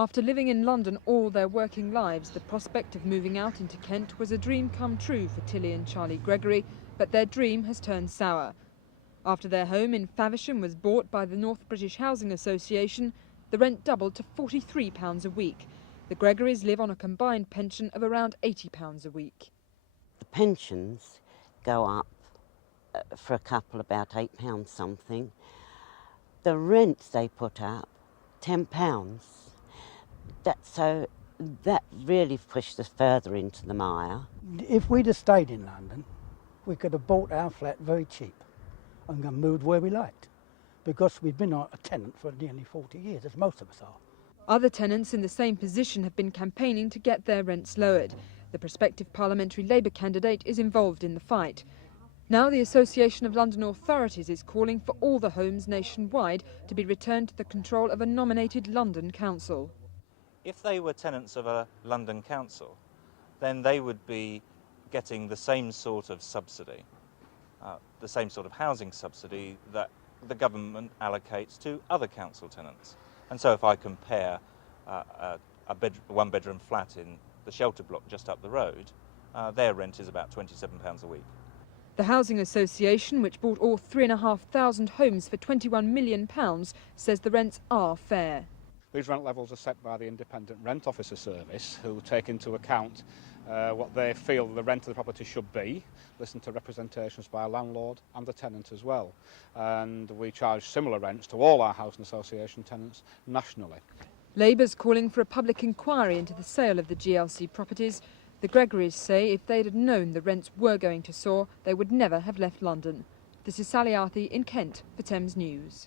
After living in London all their working lives, the prospect of moving out into Kent was a dream come true for Tilly and Charlie Gregory, but their dream has turned sour. After their home in Faversham was bought by the North British Housing Association, the rent doubled to £43 a week. The Gregorys live on a combined pension of around £80 a week. The pensions go up for a couple about £8 something. The rent they put up, £10. That really pushed us further into the mire. If we'd have stayed in London, we could have bought our flat very cheap and moved where we liked, because we've been a tenant for nearly 40 years, as most of us are. Other tenants in the same position have been campaigning to get their rents lowered. The prospective parliamentary Labour candidate is involved in the fight. Now the Association of London Authorities is calling for all the homes nationwide to be returned to the control of a nominated London council. If they were tenants of a London council, then they would be getting the same sort of subsidy, the same sort of housing subsidy that the government allocates to other council tenants. And so if I compare a one-bedroom flat in the shelter block just up the road, their rent is about £27 a week. The Housing Association, which bought all 3,500 homes for £21 million, says the rents are fair. These rent levels are set by the Independent Rent Officer Service, who take into account what they feel the rent of the property should be, listen to representations by a landlord and the tenant as well. And we charge similar rents to all our housing association tenants nationally. Labour's calling for a public inquiry into the sale of the GLC properties. The Gregorys say if they'd have known the rents were going to soar, they would never have left London. This is Sally Arthey in Kent for Thames News.